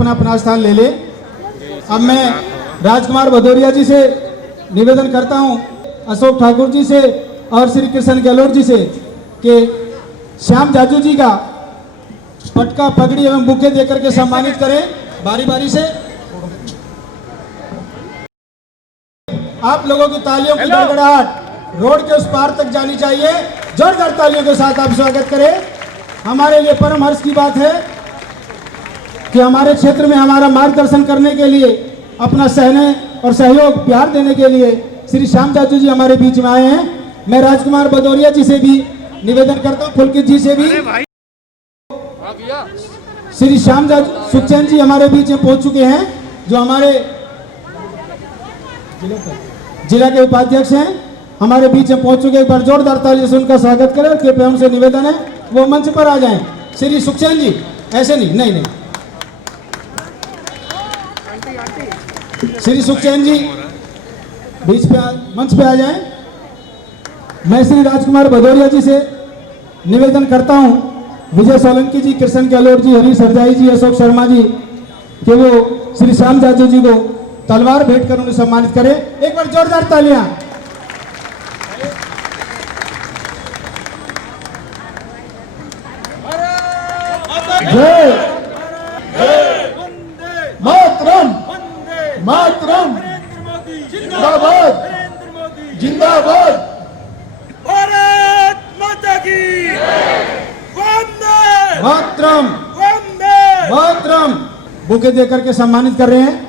अपना अपना स्थान ले ले। अब मैं राजकुमार भदौरिया जी से निवेदन करता हूं, अशोक ठाकुर जी से और श्री कृष्ण गहलोत जी से कि श्याम जाजू जी का पटका, पगड़ी एवं बुके देकर के सम्मानित करें बारी बारी से। आप लोगों की तालियों की गड़गड़ाहट रोड के उस पार तक जानी चाहिए। जोरदार तालियों के साथ आप स्वागत करें। हमारे लिए परम हर्ष की बात है कि हमारे क्षेत्र में हमारा मार्गदर्शन करने के लिए, अपना सहने और सहयोग प्यार देने के लिए श्री श्याम जाजू जी हमारे बीच में आए हैं। मैं राजकुमार भदौरिया जी से भी निवेदन करता हूँ, पुलकित जी से भी। श्री श्याम जाजू सुखचैन जी हमारे बीच में पहुंच चुके हैं, जो हमारे जिला के उपाध्यक्ष हैं, हमारे बीच में पहुंच चुके। एक बार जोरदार ताली से उनका स्वागत करें। कृपया हमसे निवेदन है वो मंच पर आ जाएं। श्री सुखचैन जी, ऐसे नहीं, श्री सुखचैन जी बीच पे मंच पे आ जाएं। मैं श्री राजकुमार भदौरिया जी से निवेदन करता हूं, विजय सोलंकी जी, कृष्ण गहलोत जी, हरीश हरजाई जी, अशोक शर्मा जी, कि वो श्री श्याम जाजू जी को तलवार भेंट कर उन्हें सम्मानित करें। एक बार जोरदार तालियां। जय मातरम, मातरम, जिंदाबाद, जिंदाबाद, भारत माता की वंदे मातरम, वंदे मातरम। बुके देकर के सम्मानित कर रहे हैं।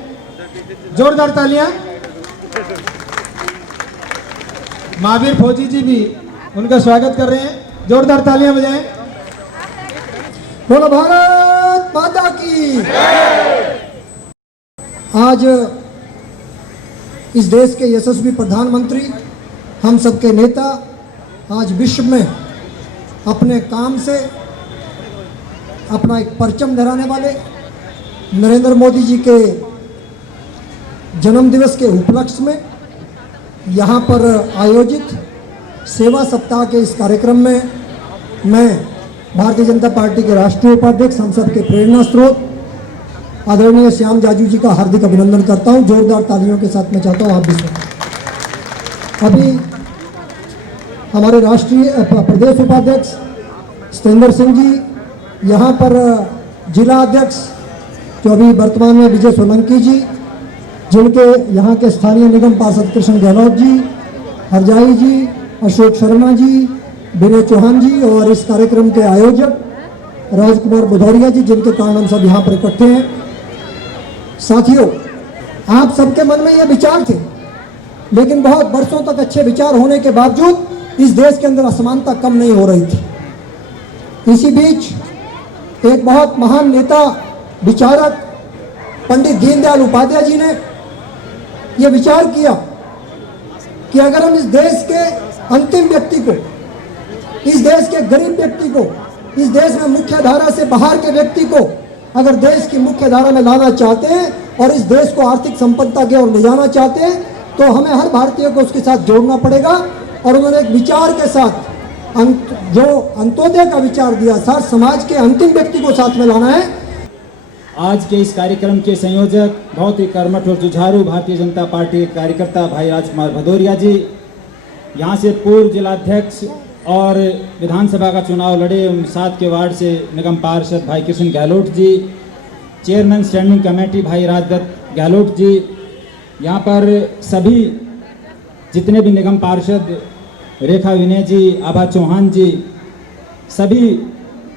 जोरदार तालियां। महावीर फौजी जी भी उनका स्वागत कर रहे हैं। जोरदार तालियां बजाएं। बोलो भारत माता की। आज इस देश के यशस्वी प्रधानमंत्री, हम सबके नेता, आज विश्व में अपने काम से अपना एक परचम लहराने वाले नरेंद्र मोदी जी के जन्म दिवस के उपलक्ष्य में यहाँ पर आयोजित सेवा सप्ताह के इस कार्यक्रम में मैं भारतीय जनता पार्टी के राष्ट्रीय उपाध्यक्ष, हम सब के प्रेरणा स्रोत आदरणीय श्याम जाजू जी का हार्दिक अभिनंदन करता हूँ। जोरदार तालियों के साथ मैं चाहता हूँ आप भी सुनें। अभी हमारे राष्ट्रीय प्रदेश उपाध्यक्ष सतेंद्र सिंह जी, यहाँ पर जिला अध्यक्ष जो अभी वर्तमान में विजय सोलंकी जी, जिनके यहाँ के स्थानीय निगम पार्षद कृष्ण गहलोत जी, हरजाई जी, अशोक शर्मा जी, विनय चौहान जी, और इस कार्यक्रम के आयोजक राजकुमार भदौरिया जी, जिनके कारण हम सब यहाँ पर इकट्ठे हैं। साथियों, आप सबके मन में ये विचार थे, लेकिन बहुत वर्षों तक अच्छे विचार होने के बावजूद इस देश के अंदर असमानता कम नहीं हो रही थी। इसी बीच एक बहुत महान नेता, विचारक पंडित दीनदयाल उपाध्याय जी ने यह विचार किया कि अगर हम इस देश के अंतिम व्यक्ति को, इस देश के गरीब व्यक्ति को, इस देश में मुख्य धारा से बाहर के व्यक्ति को अगर देश की मुख्य धारा में लाना चाहते हैं और इस देश को आर्थिक संपन्नता की ओर ले जाना चाहते हैं, तो हमें हर भारतीय को उसके साथ जोड़ना पड़ेगा। और उन्होंने एक विचार के साथ जो अंत्योदय का विचार दिया, सर समाज के अंतिम व्यक्ति को साथ में लाना है। आज के इस कार्यक्रम के संयोजक, बहुत ही कर्मठ और जुझारू भारतीय जनता पार्टी के कार्यकर्ता भाई राजकुमार भदौरिया जी, यहाँ से पूर्व जिलाध्यक्ष और विधानसभा का चुनाव लड़े 7 के वार्ड से निगम पार्षद भाई Krishna Gehlot ji, chairman standing committee भाई राजदत्त गहलोत जी, यहाँ पर सभी जितने भी निगम पार्षद, रेखा विनय जी, आभा चौहान जी, सभी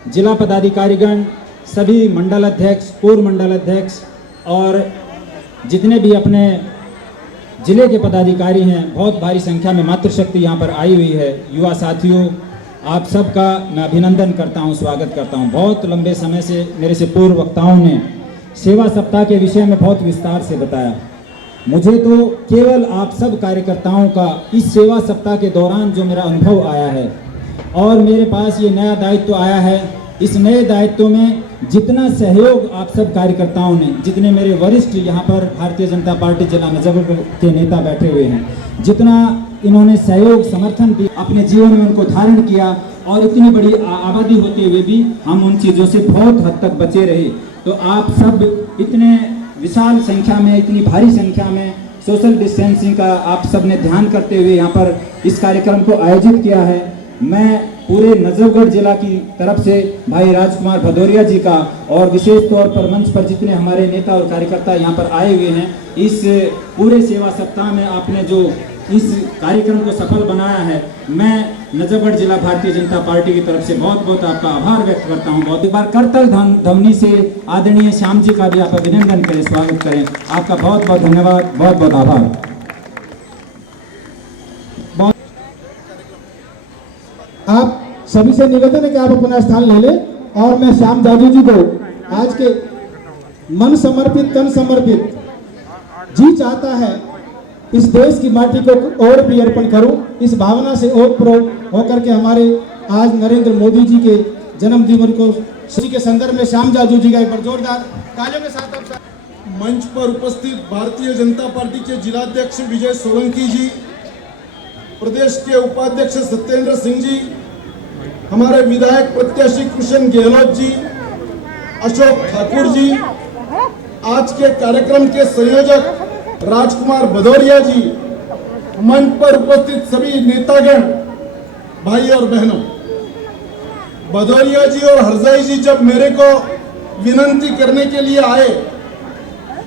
जिला पदाधिकारीगण, सभी मंडल अध्यक्ष, पूर्व मंडल अध्यक्ष और जितने भी अपने जिले के पदाधिकारी हैं, बहुत भारी संख्या में मातृशक्ति यहाँ पर आई हुई है। युवा साथियों, आप सबका मैं अभिनंदन करता हूँ, स्वागत करता हूँ। बहुत लंबे समय से मेरे से पूर्व वक्ताओं ने सेवा सप्ताह के विषय में बहुत विस्तार से बताया। मुझे तो केवल आप सब कार्यकर्ताओं का इस सेवा सप्ताह के दौरान जो मेरा अनुभव आया है और मेरे पास ये नया दायित्व आया है, इस नए दायित्व में जितना सहयोग आप सब कार्यकर्ताओं ने, जितने मेरे वरिष्ठ यहाँ पर भारतीय जनता पार्टी जिला नजफगढ़ के नेता बैठे हुए हैं, जितना इन्होंने सहयोग समर्थन दिया, अपने जीवन में उनको धारण किया, और इतनी बड़ी आबादी होते हुए भी हम उन चीज़ों से बहुत हद तक बचे रहे। तो आप सब इतने विशाल संख्या में, इतनी भारी संख्या में सोशल डिस्टेंसिंग का आप सब ने ध्यान करते हुए यहाँ पर इस कार्यक्रम को आयोजित किया है। मैं पूरे नजफगढ़ जिला की तरफ से भाई राजकुमार भदौरिया जी का और विशेष तौर पर मंच पर जितने हमारे नेता और कार्यकर्ता यहाँ पर आए हुए हैं, इस पूरे सेवा सप्ताह में आपने जो इस कार्यक्रम को सफल बनाया है, मैं नजफगढ़ जिला भारतीय जनता पार्टी की तरफ से बहुत बहुत आपका आभार व्यक्त करता हूँ। बहुत एक बार करतल ध्वनि से आदरणीय श्याम जी का भी आप अभिनंदन करें, स्वागत करें। आपका बहुत बहुत धन्यवाद, बहुत बहुत आभार। आप सभी से निवेदन है कि आप अपना स्थान ले लें और मैं श्याम जाजू जी को आज के मन समर्पित, तन समर्पित, जी चाहता है इस देश की माटी को और भी अर्पण करूं, इस भावना से ओतप्रोत होकर के हमारे आज नरेंद्र मोदी जी के जन्मदिन को के संदर्भ में श्याम जाजू जी का एक बार जोरदार तालियों के साथ आप मंच पर उपस्थित भारतीय जनता पार्टी के जिलाध्यक्ष विजय सोलंकी जी, प्रदेश के उपाध्यक्ष सत्येंद्र सिंह जी, हमारे विधायक प्रत्याशी कृष्ण गहलोत जी, अशोक ठाकुर जी, आज के कार्यक्रम के संयोजक राजकुमार भदौरिया जी, मंच पर उपस्थित सभी नेतागण, भाई और बहनों, भदौरिया जी और हरजाई जी जब मेरे को विनंती करने के लिए आए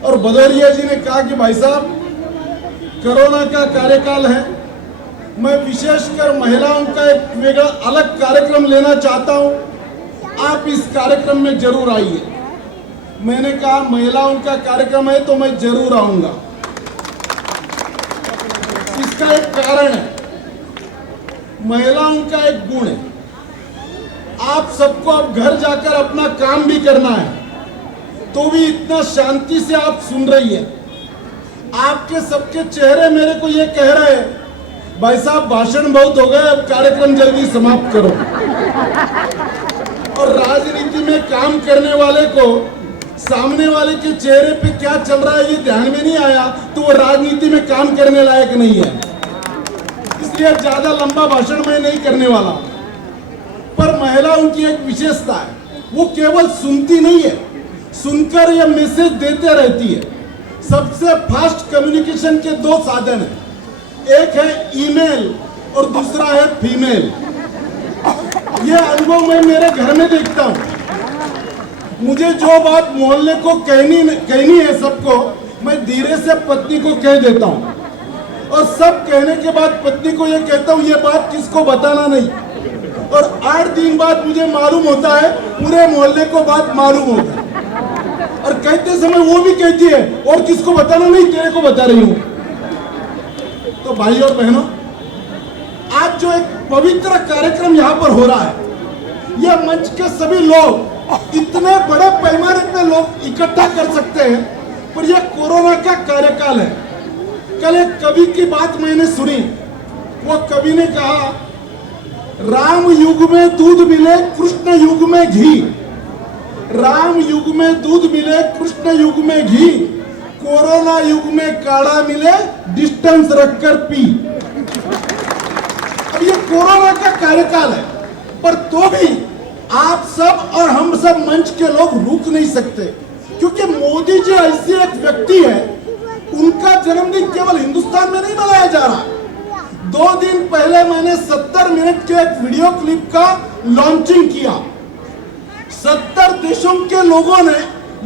और भदौरिया जी ने कहा कि भाई साहब कोरोना का कार्यकाल है, मैं विशेषकर महिलाओं का एक वेगड़ा अलग कार्यक्रम लेना चाहता हूं, आप इस कार्यक्रम में जरूर आइए। मैंने कहा महिलाओं का कार्यक्रम है तो मैं जरूर आऊंगा। इसका एक कारण है, महिलाओं का एक गुण है, आप सबको अब घर जाकर अपना काम भी करना है, तो भी इतना शांति से आप सुन रही है। आपके सबके चेहरे मेरे को ये कह रहे हैं, भाई साहब भाषण बहुत हो गए, अब कार्यक्रम जल्दी समाप्त करो। और राजनीति में काम करने वाले को सामने वाले के चेहरे पे क्या चल रहा है ये ध्यान में नहीं आया तो वो राजनीति में काम करने लायक नहीं है। इसलिए ज्यादा लंबा भाषण मैं नहीं करने वाला। पर महिलाओं की एक विशेषता है, वो केवल सुनती नहीं है, सुनकर ये मैसेज देते रहती है। सबसे फास्ट कम्युनिकेशन के दो साधन है, एक है ईमेल और दूसरा है फीमेल। ये अनुभव मैं मेरे घर में देखता हूँ। मुझे जो बात मोहल्ले को कहनी है सबको, मैं धीरे से पत्नी को कह देता हूँ और सब कहने के बाद पत्नी को ये कहता हूँ ये बात किसको बताना नहीं। और 8 दिन बाद मुझे मालूम होता है, पूरे मोहल्ले को बात मालूम होगा और कहते समय वो भी कहती है और किसको बताना नहीं, तेरे को बता रही हूँ। तो भाई और बहनों, आज जो एक पवित्र कार्यक्रम यहाँ पर हो रहा है, यह मंच के सभी लोग इतने बड़े पैमाने पे लोग इकट्ठा कर सकते हैं, पर यह कोरोना का कार्यकाल है। कल एक कवि की बात मैंने सुनी, वो कवि ने कहा, राम युग में दूध मिले कृष्ण युग में घी, राम युग में दूध मिले कृष्ण युग में घी, कोरोना युग में काढ़ा मिले डिस्टेंस रखकर पी। अब ये कोरोना का कार्यकाल है, पर तो भी आप सब और हम सब मंच के लोग रुक नहीं सकते, क्योंकि मोदी जी ऐसे एक व्यक्ति है, उनका जन्मदिन केवल हिंदुस्तान में नहीं मनाया जा रहा। 2 दिन पहले मैंने 70 मिनट के एक वीडियो क्लिप का लॉन्चिंग किया। 70 देशों के लोगों ने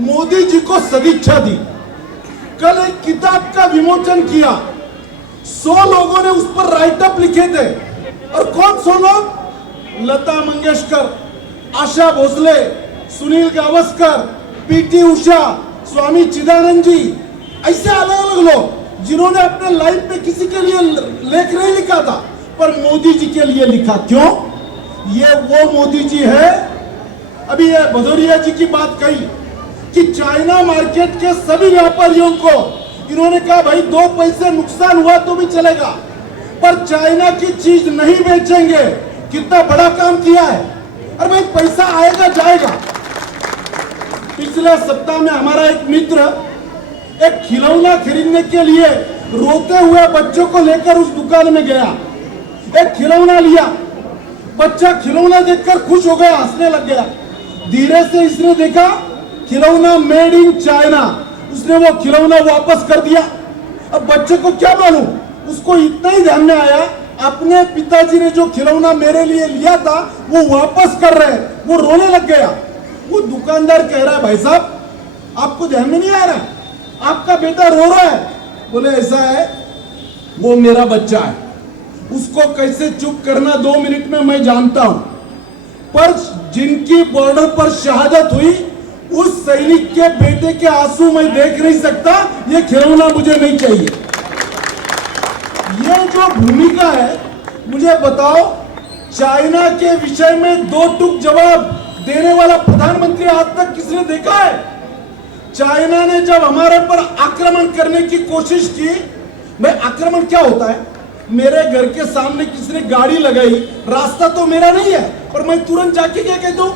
मोदी जी को सदिच्छा दी। कल एक किताब का विमोचन किया, 100 लोगों ने उस पर राइटअप लिखे थे। और कौन 100 लोग? लता मंगेशकर, आशा भोसले, सुनील गावस्कर, पीटी उषा, स्वामी चिदानंद जी, ऐसे अलग अलग लोग जिन्होंने अपने लाइफ में किसी के लिए लेख नहीं लिखा था, पर मोदी जी के लिए लिखा। क्यों? ये वो मोदी जी है। अभी ये भदौरिया जी की बात कही कि चाइना मार्केट के सभी व्यापारियों को इन्होंने कहा, भाई 2 पैसे नुकसान हुआ तो भी चलेगा, पर चाइना की चीज नहीं बेचेंगे। कितना बड़ा काम किया है। अरे भाई पैसा आएगा जाएगा। पिछले सप्ताह में हमारा एक मित्र एक खिलौना खरीदने के लिए रोते हुए बच्चों को लेकर उस दुकान में गया। एक खिलौना लिया, बच्चा खिलौना देखकर खुश हो गया, हंसने लग गया। धीरे से इसने देखा खिलौना मेड इन चाइना, उसने वो खिलौना वापस कर दिया। अब बच्चे को क्या मालूम, उसको इतना ही ध्यान में आया अपने पिताजी ने जो खिलौना मेरे लिए लिया था वो वापस कर रहे हैं, वो रोने लग गया। वो दुकानदार कह रहा है भाई साहब आपको ध्यान में नहीं आ रहा, आपका बेटा रो रहा है। बोले ऐसा है, वो मेरा बच्चा है, उसको कैसे चुप करना 2 मिनट में मैं जानता हूं, पर जिनकी बॉर्डर पर शहादत हुई उस सैनिक के बेटे के आंसू मैं देख नहीं सकता, ये खिलौना मुझे नहीं चाहिए। ये जो भूमिका है, मुझे बताओ चाइना के विषय में 2 टूक जवाब देने वाला प्रधानमंत्री आज तक किसने देखा है? चाइना ने जब हमारे पर आक्रमण करने की कोशिश की, भाई आक्रमण क्या होता है, मेरे घर के सामने किसी ने गाड़ी लगाई, रास्ता तो मेरा नहीं है, पर मैं तुरंत जाके क्या कहता हूं,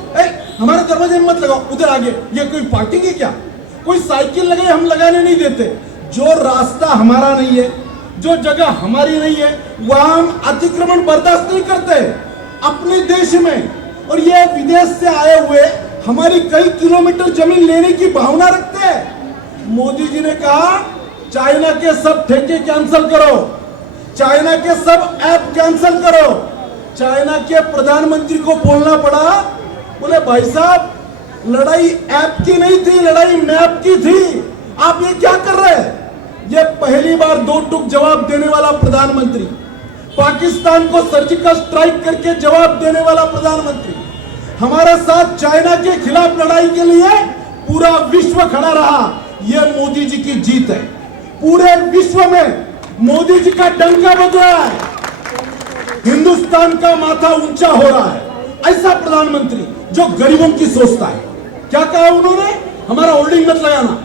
हमारे दरवाजे में मत लगाओ, उधर आगे, ये कोई पार्किंग है क्या? कोई साइकिल लगाई हम लगाने नहीं देते। जो रास्ता हमारा नहीं है, जो जगह हमारी नहीं है, वहां हम अतिक्रमण बर्दाश्त नहीं करते अपने देश में। और ये विदेश से आए हुए हमारी कई किलोमीटर जमीन लेने की भावना रखते हैं। मोदी जी ने कहा चाइना के सब ठेके कैंसिल करो, चाइना के सब ऐप कैंसिल करो। चाइना के प्रधानमंत्री को बोलना पड़ा, बोले भाई साहब लड़ाई ऐप की नहीं थी, लड़ाई मैप की थी, आप ये क्या कर रहे हैं? ये पहली बार 2 टूक जवाब देने वाला प्रधानमंत्री, पाकिस्तान को सर्जिकल स्ट्राइक करके जवाब देने वाला प्रधानमंत्री, हमारे साथ चाइना के खिलाफ लड़ाई के लिए पूरा विश्व खड़ा रहा। यह मोदी जी की जीत है। पूरे विश्व में मोदी जी का डंका बज रहा है, हिंदुस्तान का माथा ऊंचा हो रहा है। ऐसा प्रधानमंत्री जो गरीबों की सोचता है। क्या कहा उन्होंने? हमारा होल्डिंग मत लगाना,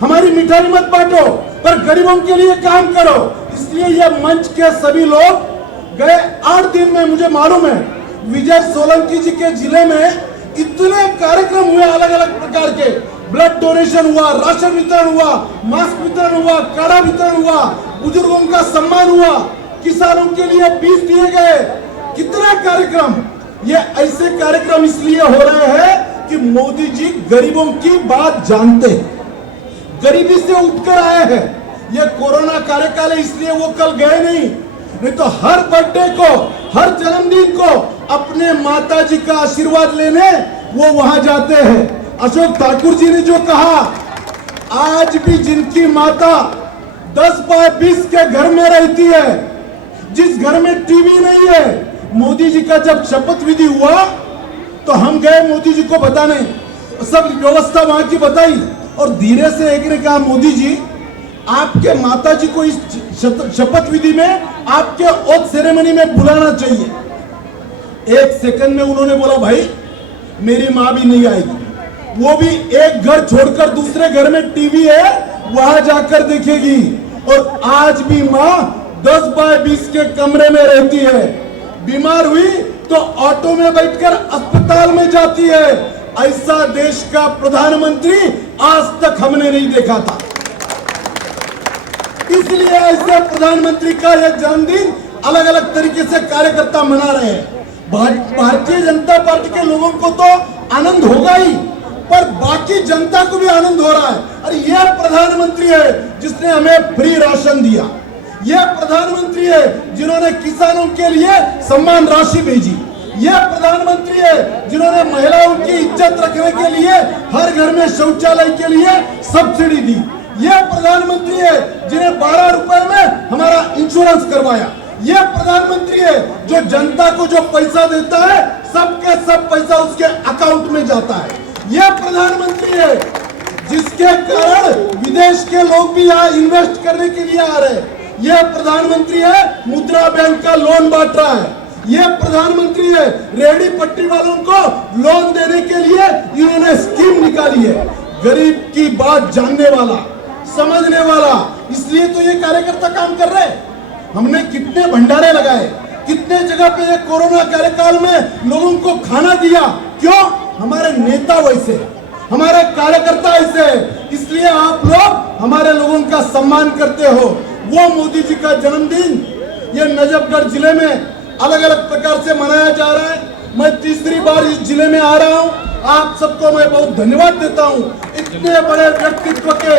हमारी मिठाई मत बांटो, पर गरीबों के लिए काम करो। इसलिए ये मंच के सभी लोग गए 8 दिन में, मुझे मालूम है विजय सोलंकी जी के जिले में इतने कार्यक्रम हुए अलग अलग प्रकार के, ब्लड डोनेशन हुआ, राशन वितरण हुआ, मास्क वितरण हुआ, काढ़ा वितरण हुआ, बुजुर्गों का सम्मान हुआ, किसानों के लिए बीज दिए गए, कितना कार्यक्रम। ये ऐसे कार्यक्रम इसलिए हो रहे हैं कि मोदी जी गरीबों की बात जानते हैं, गरीबी से उठकर आए हैं। ये कोरोना कार्यकाल है इसलिए वो कल गए नहीं तो हर बर्थडे को, हर जन्मदिन को अपने माता जी का आशीर्वाद लेने वो वहां जाते हैं। अशोक ठाकुर जी ने जो कहा, आज भी जिनकी माता 10 बाय 20 के घर में रहती है, जिस घर में टीवी नहीं है, मोदी जी का जब शपथ विधि हुआ तो हम गए मोदी जी को बताने, सब व्यवस्था वहां की बताई और धीरे से एक ने कहा मोदी जी आपके माता जी को इस शपथ विधि में, आपके ओथ सेरेमनी में बुलाना चाहिए। 1 सेकंड में उन्होंने बोला भाई मेरी मां भी नहीं आएगी, वो भी एक घर छोड़कर दूसरे घर में टीवी है वहां जाकर देखेगी। और आज भी मां 10 बाय 20 के कमरे में रहती है, बीमार हुई तो ऑटो में बैठकर अस्पताल में जाती है। ऐसा देश का प्रधानमंत्री आज तक हमने नहीं देखा था। इसलिए ऐसे प्रधानमंत्री का यह जन्मदिन अलग अलग तरीके से कार्यकर्ता मना रहे हैं। भारतीय जनता पार्टी के लोगों को तो आनंद होगा ही, पर बाकी जनता को भी आनंद हो रहा है। और यह प्रधानमंत्री है जिसने हमें फ्री राशन दिया, यह प्रधानमंत्री है जिन्होंने किसानों के लिए सम्मान राशि भेजी, यह प्रधानमंत्री है जिन्होंने महिलाओं की इज्जत रखने के लिए हर घर में शौचालय के लिए सब्सिडी दी, यह प्रधानमंत्री है जिन्हें 12 रुपए में हमारा इंश्योरेंस करवाया, यह प्रधानमंत्री है जो जनता को जो पैसा देता है सबके सब पैसा उसके अकाउंट में जाता है, यह प्रधानमंत्री है जिसके कारण विदेश के लोग भी यहाँ इन्वेस्ट करने के लिए आ रहे हैं, यह प्रधानमंत्री है मुद्रा बैंक का लोन बांट रहा है, यह प्रधानमंत्री है रेहड़ी पट्टी वालों को लोन देने के लिए इन्होंने स्कीम निकाली है। गरीब की बात जानने वाला, समझने वाला, इसलिए तो ये कार्यकर्ता काम कर रहे हैं। हमने कितने भंडारे लगाए, कितने जगह पे कोरोना कार्यकाल में लोगों को खाना दिया, क्यों? हमारे नेता वैसे, हमारे कार्यकर्ता ऐसे, इसलिए आप लोग हमारे लोगों का सम्मान करते हो। वो मोदी जी का जन्मदिन ये नजफगढ़ जिले में अलग अलग प्रकार से मनाया जा रहा है। मैं तीसरी बार इस जिले में आ रहा हूं। आप सबको मैं बहुत धन्यवाद देता हूं इतने बड़े व्यक्तित्व के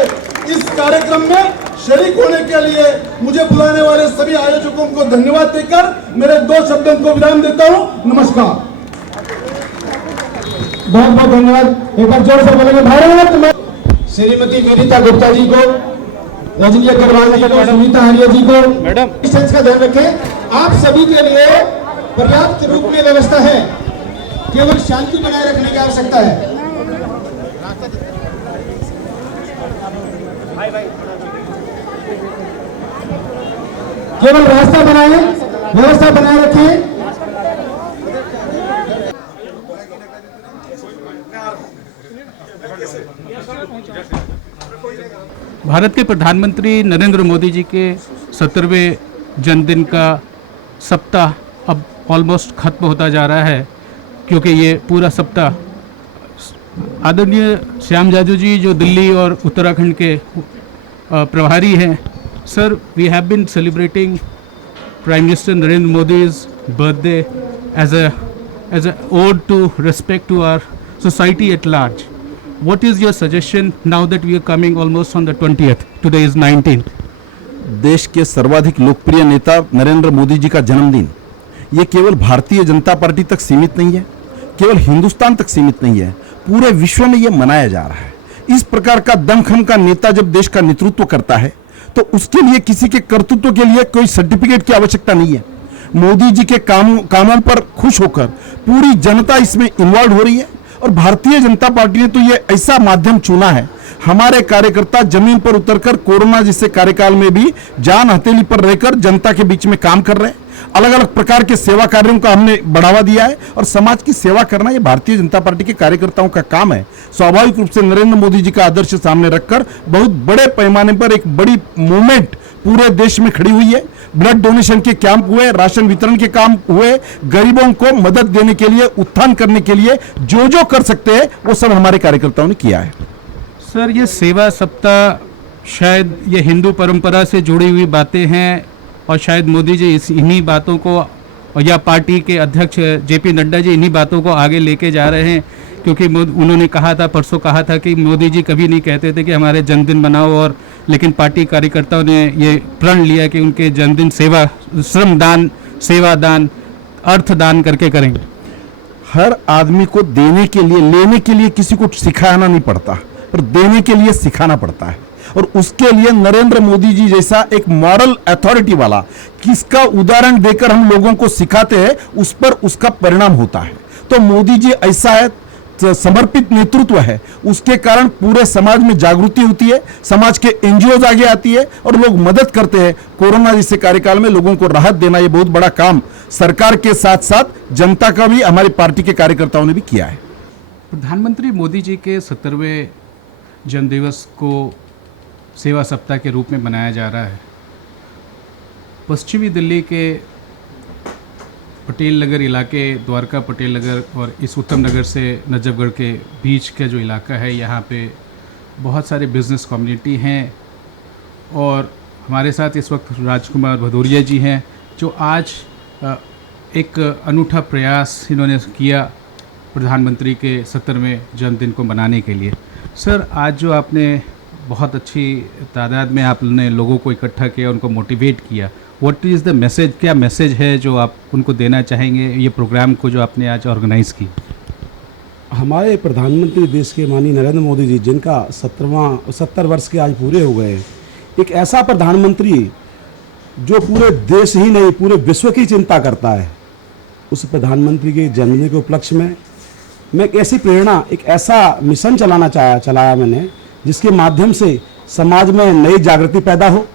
इस कार्यक्रम में शरीक होने के लिए मुझे बुलाने वाले सभी आयोजकों को धन्यवाद देकर मेरे 2 शब्दों को विराम देता हूं। नमस्कार। बहुत बहुत धन्यवाद। एक बार जोर से बोलेंगे भारत माता। श्रीमती विनीता गुप्ता जी को, रजनी अग्रवाल जी को, सुनीता हरिया जी को, मैडम डिस्टेंस का ध्यान रखें। आप सभी के लिए पर्याप्त रूप में व्यवस्था है, केवल शांति बनाए रखने की आवश्यकता है। केवल रास्ता बनाए, व्यवस्था बनाए रखें। भारत के प्रधानमंत्री नरेंद्र मोदी जी के 70वें जन्मदिन का सप्ताह अब ऑलमोस्ट खत्म होता जा रहा है, क्योंकि ये पूरा सप्ताह आदरणीय श्याम जाजू जी जो दिल्ली और उत्तराखंड के प्रभारी हैं, sir, we have been celebrating prime minister Narendra Modi's birthday as a ode to respect to our society at large. What is your suggestion now that we are coming almost on the 20th? Today is 19th. देश के सर्वाधिक लोकप्रिय नेता नरेंद्र मोदी जी का जन्मदिन ये केवल Bharatiya Janata party तक सीमित नहीं है, केवल हिंदुस्तान तक सीमित नहीं है, पूरे विश्व में ये मनाया जा रहा है। इस प्रकार का दमखम का नेता जब देश का नेतृत्व करता है तो उसके लिए किसी के कर्तृत्व के लिए कोई सर्टिफिकेट की आवश्यकता नहीं है। मोदी जी के कामों पर खुश होकर पूरी जनता इसमें इन्वॉल्व हो रही है और भारतीय जनता पार्टी ने तो ये ऐसा माध्यम चुना है। हमारे कार्यकर्ता जमीन पर उतरकर कोरोना जैसे कार्यकाल में भी जान हथेली पर रहकर जनता के बीच में काम कर रहे हैं। अलग अलग प्रकार के सेवा कार्यों का हमने बढ़ावा दिया है और समाज की सेवा करना ये भारतीय जनता पार्टी के कार्यकर्ताओं का काम है। स्वाभाविक रूप से नरेंद्र मोदी जी का आदर्श सामने रखकर बहुत बड़े पैमाने पर एक बड़ी मूवमेंट पूरे देश में खड़ी हुई है। ब्लड डोनेशन के कैंप हुए, राशन वितरण के काम हुए, गरीबों को मदद देने के लिए, उत्थान करने के लिए जो जो कर सकते हैं वो सब हमारे कार्यकर्ताओं ने किया है। सर, ये सेवा सप्ताह शायद ये हिंदू परंपरा से जुड़ी हुई बातें हैं और शायद मोदी जी इन्हीं बातों को या पार्टी के अध्यक्ष जेपी नड्डा जी इन्हीं बातों को आगे लेके जा रहे हैं, क्योंकि उन्होंने कहा था, परसों कहा था कि मोदी जी कभी नहीं कहते थे कि हमारे जन्मदिन मनाओ, और लेकिन पार्टी कार्यकर्ताओं ने ये प्रण लिया कि उनके जन्मदिन सेवा, श्रमदान, सेवादान, अर्थदान करके करेंगे। हर आदमी को देने के लिए, लेने के लिए किसी को सिखाना नहीं पड़ता, पर देने के लिए सिखाना पड़ता है। और उसके लिए नरेंद्र मोदी जी जैसा एक मॉरल अथॉरिटी वाला किसका उदाहरण देकर हम लोगों को सिखाते हैं, उस पर उसका परिणाम होता है। तो मोदी जी ऐसा है, समर्पित नेतृत्व है, उसके कारण पूरे समाज में जागृति होती है, समाज के एनजीओ आगे आती है और लोग मदद करते हैं। कोरोना जैसे कार्यकाल में लोगों को राहत देना ये बहुत बड़ा काम सरकार के साथ साथ जनता का भी, हमारी पार्टी के कार्यकर्ताओं ने भी किया है। प्रधानमंत्री मोदी जी के 70वें जन्मदिवस को सेवा सप्ताह के रूप में मनाया जा रहा है। पश्चिमी दिल्ली के पटेल नगर इलाके, द्वारका पटेल नगर और इस उत्तम नगर से नजफगढ़ के बीच का जो इलाका है, यहाँ पे बहुत सारे बिजनेस कम्युनिटी हैं और हमारे साथ इस वक्त राजकुमार भदौरिया जी हैं, जो आज एक अनूठा प्रयास इन्होंने किया प्रधानमंत्री के 70वें जन्मदिन को मनाने के लिए। सर, आज जो आपने बहुत अच्छी तादाद में आपने लोगों को इकट्ठा किया, उनको मोटिवेट किया, व्हाट इज़ द मैसेज, क्या मैसेज है जो आप उनको देना चाहेंगे ये प्रोग्राम को जो आपने आज ऑर्गेनाइज़ की? हमारे प्रधानमंत्री देश के माननीय नरेंद्र मोदी जी, जिनका 70 वर्ष के आज पूरे हो गए, एक ऐसा प्रधानमंत्री जो पूरे देश ही नहीं पूरे विश्व की चिंता करता है, उस प्रधानमंत्री के जन्मदिन के उपलक्ष्य में मैं एक ऐसी प्रेरणा, एक ऐसा मिशन चलाया मैंने, जिसके माध्यम से समाज में नई जागृति पैदा हो,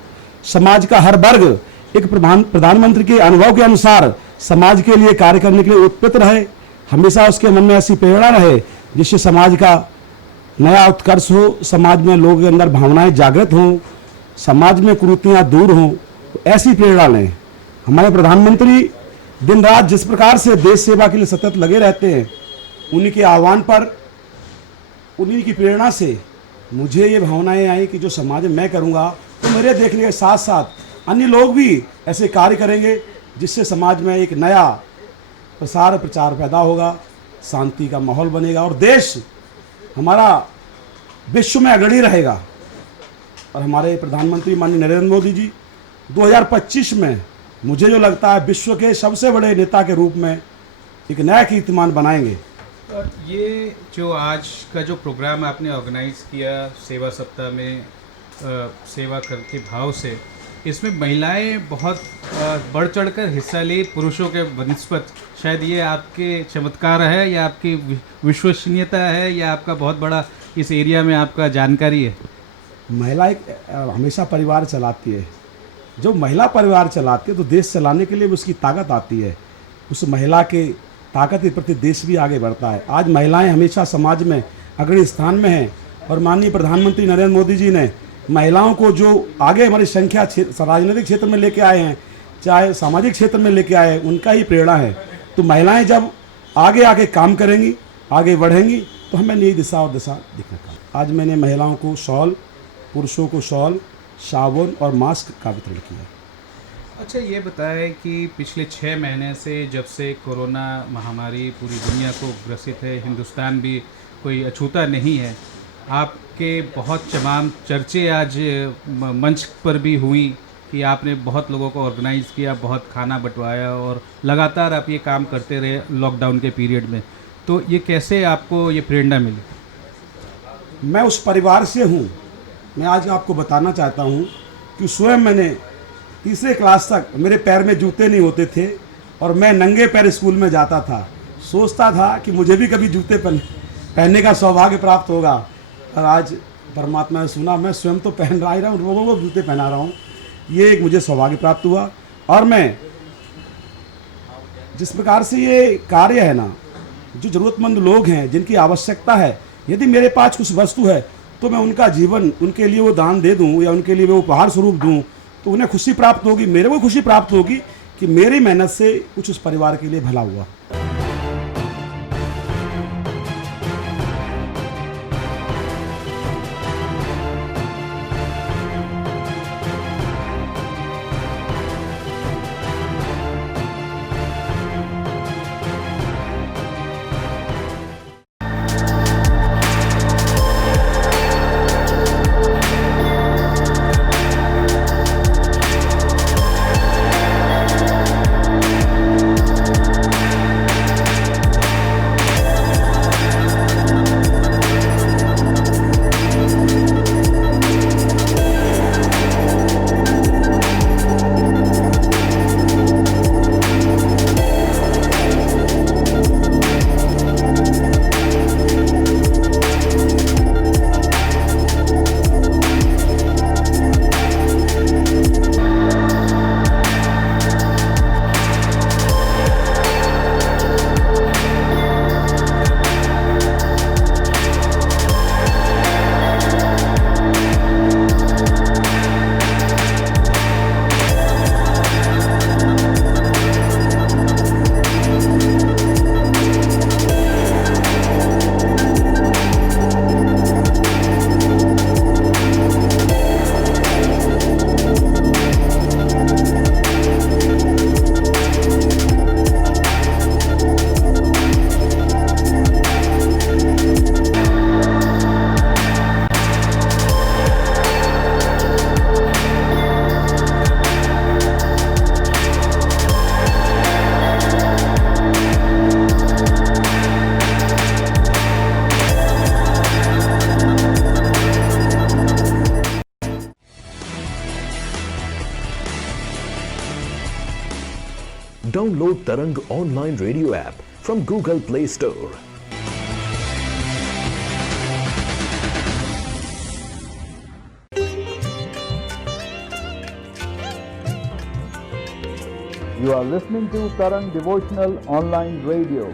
समाज का हर वर्ग एक प्रधानमंत्री के अनुभव के अनुसार समाज के लिए कार्य करने के लिए उत्प्रेरित रहे, हमेशा उसके मन में ऐसी प्रेरणा रहे जिससे समाज का नया उत्कर्ष हो, समाज में लोगों के अंदर भावनाएं जागृत हों, समाज में कुरीतियां दूर हों। ऐसी प्रेरणा लें। हमारे प्रधानमंत्री दिन रात जिस प्रकार से देश सेवा के लिए सतत लगे रहते हैं, उन्हीं के आह्वान पर, उन्हीं की प्रेरणा से मुझे ये भावनाएं आई कि जो समाज में मैं करूँगा तो मेरे देखने के साथ साथ अन्य लोग भी ऐसे कार्य करेंगे, जिससे समाज में एक नया प्रसार प्रचार पैदा होगा, शांति का माहौल बनेगा और देश हमारा विश्व में अग्रणी रहेगा। और हमारे प्रधानमंत्री माननीय नरेंद्र मोदी जी 2025 में मुझे जो लगता है विश्व के सबसे बड़े नेता के रूप में एक नया कीर्तिमान बनाएंगे। और ये जो आज का जो प्रोग्राम आपने ऑर्गेनाइज किया सेवा सप्ताह में सेवा करके भाव से, इसमें महिलाएं बहुत बढ़ चढ़कर हिस्सा ली पुरुषों के बनिस्बत। शायद ये आपके चमत्कार है या आपकी विश्वसनीयता है या आपका बहुत बड़ा इस एरिया में आपका जानकारी है? महिला एक हमेशा परिवार चलाती है। जो महिला परिवार चलाती है तो देश चलाने के लिए भी उसकी ताकत आती है। उस महिला के ताकत के प्रति देश भी आगे बढ़ता है। आज महिलाएं हमेशा समाज में अग्रणी स्थान में हैं और माननीय प्रधानमंत्री नरेंद्र मोदी जी ने महिलाओं को जो आगे हमारी संख्या राजनीतिक क्षेत्र में लेके आए हैं, चाहे सामाजिक क्षेत्र में लेके आए हैं, उनका ही प्रेरणा है। तो महिलाएं जब आगे आगे काम करेंगी, आगे बढ़ेंगी, तो हमें नई दिशा और दिशा दिखने का। आज मैंने महिलाओं को शॉल, पुरुषों को शॉल, साबुन और मास्क का वितरण किया। अच्छा, ये बताएं कि पिछले 6 महीने से जब से कोरोना महामारी पूरी दुनिया को ग्रसित है, हिंदुस्तान भी कोई अछूता नहीं है, आपके बहुत तमाम चर्चे आज मंच पर भी हुई कि आपने बहुत लोगों को ऑर्गेनाइज़ किया, बहुत खाना बंटवाया और लगातार आप ये काम करते रहे लॉकडाउन के पीरियड में। तो ये कैसे आपको ये प्रेरणा मिली? मैं उस परिवार से हूँ। मैं आज आपको बताना चाहता हूँ कि स्वयं मैंने तीसरे क्लास तक मेरे पैर में जूते नहीं होते थे और मैं नंगे पैर स्कूल में जाता था। सोचता था कि मुझे भी कभी जूते पहनने का सौभाग्य प्राप्त होगा, और आज परमात्मा ने सुना, मैं स्वयं तो पहन रहा हूँ, लोगों को जूते पहना रहा हूँ। ये एक मुझे सौभाग्य प्राप्त हुआ। और मैं जिस प्रकार से ये कार्य है ना, जो ज़रूरतमंद लोग हैं जिनकी आवश्यकता है, यदि मेरे पास कुछ वस्तु है तो मैं उनका जीवन उनके लिए वो दान दे दूं या उनके लिए वो उपहार स्वरूप दूं, तो उन्हें खुशी प्राप्त होगी, मेरे को खुशी प्राप्त होगी कि मेरी मेहनत से कुछ उस परिवार के लिए भला हुआ। Download Tarang online radio app from Google Play Store. You are listening to Tarang Devotional Online Radio.